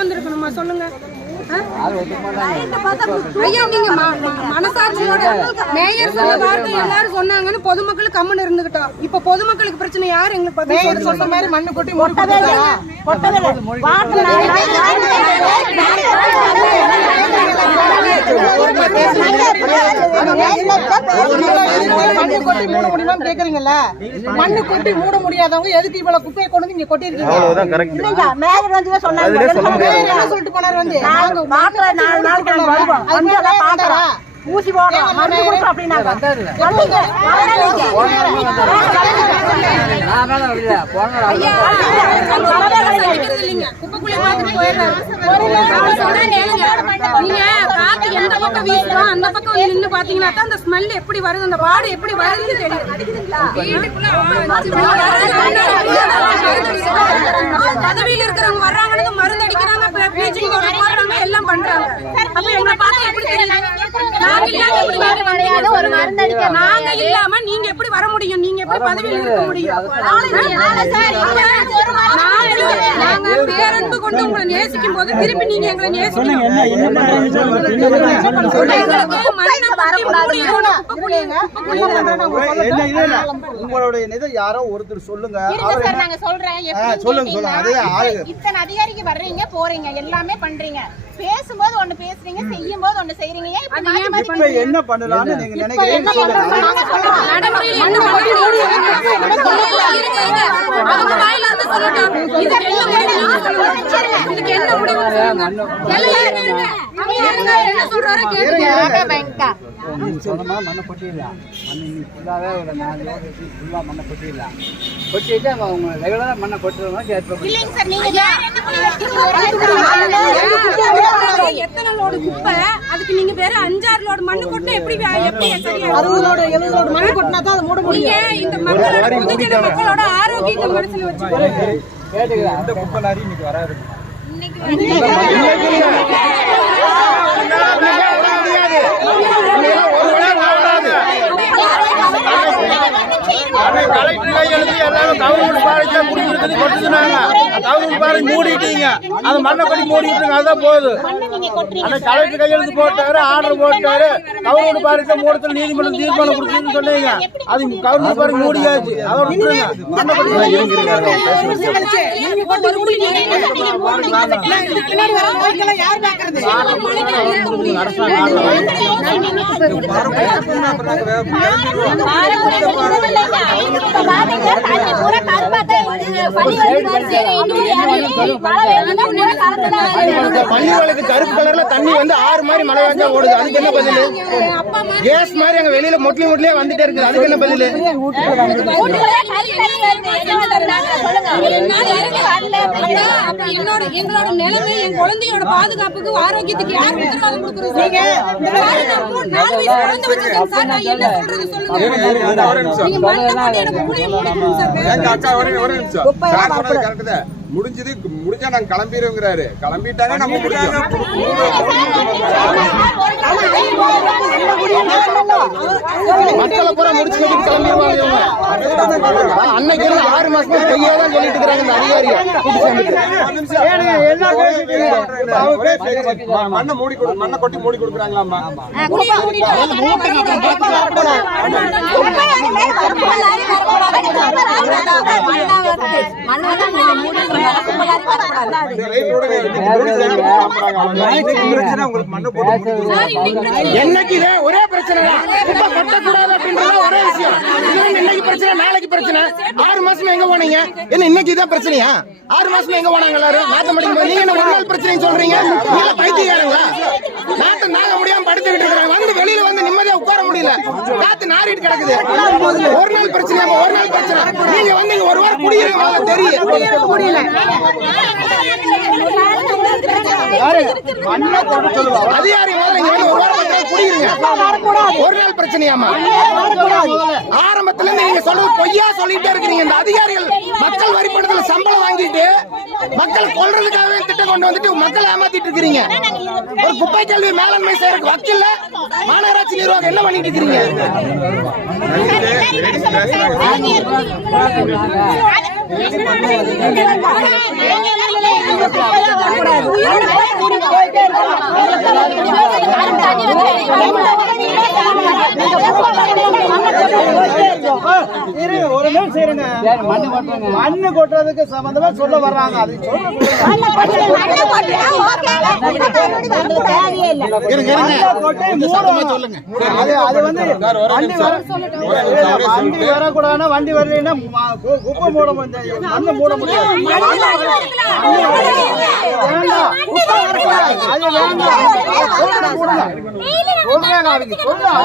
வந்திருக்கணுமா சொல்லுங்க? ஐயா நீங்க மனசாட்சியோட மேயர் சொன்ன வார்த்தை எல்லாரும் சொன்னாங்கன்னு பொதுமக்கள் கம்முன்னு இருந்துகிட்டோம். இப்ப பொதுமக்களுக்கு பிரச்சனை யாரு? எங்களுக்கு மேயர் சொன்ன மாதிரி மண்ணு கொட்டி மூடி கொடுத்தாரா? மண்ணு கொட்டி மூட முடியுமான்னு கேக்குறீங்கல்ல மண்ணு கொட்டி மூட முடியாதவங்க எதுக்கு இவ்வளவு குப்பையை கொண்டு வந்து கொட்டி இருக்கீங்க மேயர் வந்து சொன்னாங்க சொல்லிட்டு போனாரு வந்து நாங்க நாலு வருவோம் பாக்குறோம் ஊசி போடுறோம் மருந்து கொடுக்குறோம் அப்படின்னாங்க எந்த பக்கம் வீசுதோ அந்த பக்கம் நின்று பாத்தீங்கன்னா தான் அந்த ஸ்மெல் எப்படி வருது அந்த வாடை எப்படி வருதுன்னு தெரியும் கதவியில் இருக்கிறவங்க வர்றாங்கன்னு மருந்து அடிக்கிறாங்க போடுறாங்க எல்லாம் பண்றாங்க. அப்ப எங்களை பார்த்தா எப்படி தெரியும்? நாங்க இல்லாம நாங்க இல்லாம நீங்க எப்படி வர முடியும்? நீங்க எப்படி பதவியில் இருக்க முடியும்? நாங்க- நாங்க பேரன்பு கொண்டு உங்களை நேசிக்கும் போது திருப்பி நீங்க எங்களை நேசிக்கணும். உங்களுடைய இதை யாரோ ஒருத்தர் சொல்லுங்க சொல்லுங்க, சொல்லுங்க. அதுதான் ஆளு. இத்தனை- அதிகாரிக்கு வர்றீங்க போறீங்க எல்லாமே பண்றீங்க பேசும்போது ஒண்ணு பேசுறீங்க செய்யும் போது ஒண்ணு செய்றீங்க ஏன் இப்படி மாத்தி மாத்தி இப்ப என்ன பண்ணலாம்னு நீங்க என்ன முடிவு இருங்க. என்ன சொல்றாரோ கேளுங்க. சொந்தமாக மண்ணை கொட்டிடலாம். மண் இன்னைக்கு ஃபுல்லாகவே ஒரு நாலு ஃபுல்லாக மண்ணை கொட்டிடலாம். கொட்டிட்டு அவங்க ரெகுலராக மண்ணை கொட்டுறவங்க? எத்தனை லோடு குப்பை? அதுக்கு நீங்க வேற அஞ்சாறு லோடு மண்ணு கொட்டினா எப்படி எப்படி சரியா அறுபது லோடு எழுபது லோடு மண்ணு கொட்டினா தான் அதை மூட முடியும். நீங்க இந்த மக்களோட பொதுஜன மக்களோட ஆரோக்கியத்தை மனசுல வச்சுக்கோங்க. கேட்டுக்கிறேன். இந்த குப்பை லாரி இன்னைக்கு வராது. கலெக்டர் கையெழுத்து எல்லாரும் கவர்மெண்ட் பாறைக்கு முடிஞ்சிருக்குது கொட்டுனாங்க கவர்மெண்ட் பாறை மூடிட்டீங்க. அது மண்ணை கொட்டி மூடிட்டுருங்க அதுதான் போகுது. அந்த கலெக்டர் கையெழுத்து போட்டாரு ஆர்டர் போட்டாரு. கவர்மெண்ட் பாறைக்கு மூடத்தில் நீதிமன்றம் தீர்மானம் கொடுத்துன்னு சொன்னீங்க. அது கவர்மெண்ட் பாறை மூடியாச்சு. அதோட மண்ணை கொட்டி நீங்க பள்ளிவாளுக்கு கருப்பு கலர்ல தண்ணி வந்து ஆறு மாதிரி மழை வாஞ்சா ஓடுது. அதுக்கு என்ன பதில்? கேஸ் மாதிரி அங்க வெளியில மொட்லி மொட்லியே வந்துட்டே இருக்குது. அதுக்கு என்ன பதில்? என்னோட எங்களோட நிலைமை என் குழந்தையோட பாதுகாப்புக்கு ஆரோக்கியத்துக்கு யார் உத்தரவாதம் கொடுக்குறது? நீங்க நாலு வயசு குழந்தை வச்சிருக்கேன் சார் நான் என்ன சொல்றது சொல்லுங்க. நீங்க மண்ணை போட்டு எனக்கு புளிய மூடிக்கணும் சார். எங்க அக்கா ஒரு ஒரு நிமிஷம். கரெக்ட் தான் முடிஞ்சது முடிஞ்சா நாங்க கிளம்பிடுவோங்கிறாரு கிளம்பிட்டாங்க நம்ம முடிஞ்சோம் மக்களை பூரா முடிச்சு கட்டிட்டு கிளம்பிடுவாங்க இவங்க. அன்னைக்கு இருந்து ஆறு மாசமா பொய்யா தான் சொல்லிட்டு இருக்கிறாங்க இந்த அதிகாரிகள் கூட்டு சேர்ந்துட்டு. மண்ணை மூடி மண்ணை கொட்டி மூடி கொடுக்குறாங்களாமா என்னைக்கு இதே ஒரே பிரச்சனை. தான் குப்பை கொட்டக்கூடாது அப்படின்றது ஒரே விஷயம். இன்னைக்கு பிரச்சனை நாளைக்கு பிரச்சனை. ஆறு மாசமா எங்க போனீங்க? என்ன இன்னைக்கு இதான் பிரச்சனையா? ஆறு மாசமா எங்க போனாங்க எல்லாரும்? நாத்த மடிக்கும் நீங்க என்ன ஒரு நாள் பிரச்சனைன்னு சொல்றீங்க? நீங்க பைத்தியக்காரங்களா? நாட்டை நாங்க முடியாம படுத்துக்கிட்டு இருக்காங்க வந்து வெளியில வந்து முடியல காத்து நாறிட்டு கிடக்குது. ஒரு நாள் பிரச்சனை ஒரு நாள் பிரச்சனை. நீங்க வந்து ஒரு வாரம் குடியிருக்க தெரியும் முடியல அதிகாரி முதல்ல இங்க வந்து ஒரு வாரம் குடியிருங்க. ஒரு நாள் பிரச்சனையாமா ஆரம்பத்துல இருந்து நீங்க சொல்றது பொய்யா சொல்லிட்டே இருக்கிறீங்க. இந்த அதிகாரிகள் மக்கள் வரி பணத்துல சம்பளம் வாங்கிட்டு மக்கள் கொள்றதுக்காகவே திட்டம் கொண்டு வந்துட்டு மக்களை ஏமாத்திட்டு இருக்கிறீங்க. ஒரு குப்பை கல்வி மேலாண்மை செய்யறதுக்கு வக்கீல்ல மாநகராட்சி நிர்வாகம் என்ன பண்ணிட்டு இருக்கிறீங்க? இருங்க. மண்ணு கொட்டுறேங்க மண்ணு கொட்டுறதுக்கு சம்பந்தமா சொல்ல வர்றாங்க. அது. சொல்லுங்க. அது அது வந்து வண்டி. வர வண்டி. வரக்கூடாதுன்னா வண்டி வரலைன்னா குப்பை மூட முடியாது மண்ணை மூட முடியாது. அது வேண்டாம். சொல்றாங்க அவங்க சொல்றாங்க.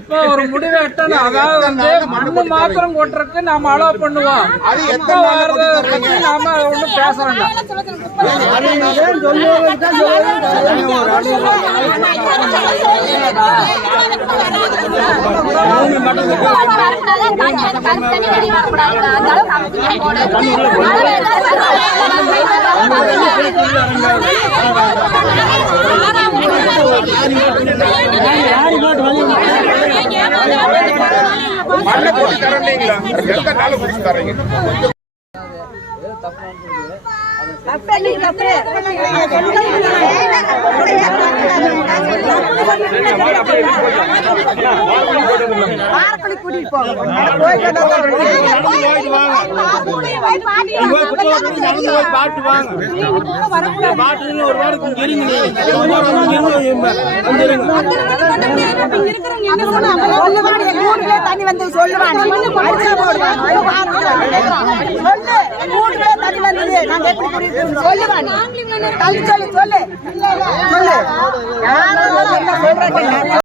இப்போ ஒரு முடிவு எட்டணும் அதாவது வந்து மண்ணு மாத்திரம் கொட்டுறதுக்கு நாம அலோவ் பண்ணுவோம் அது நாள் வர்றத பத்தி? நாம ஒண்ணும் பேச வேண்டாம் அது இதான் சொல்லுவதுக்கு தான் சொல்லுவது. ஒரு அடி மண்ணை கொட்டி தரீங்களா எந்த நாள் குடிச்சு தரீங்க சொல்லுவான் எங்க ஊருக்குள்ளே தண்ணி வந்து சொல்லுவான் அடிச்சா போடுவான் சொல்லு. எங்க ஊருக்குள்ளே தண்ணி வந்தது நாங்க எப்படி குடிக்கிறோம் சொல்லுவான் தள்ளி சொல்லு சொல்லு. சொல்லு. என்ன சொல்றாங்க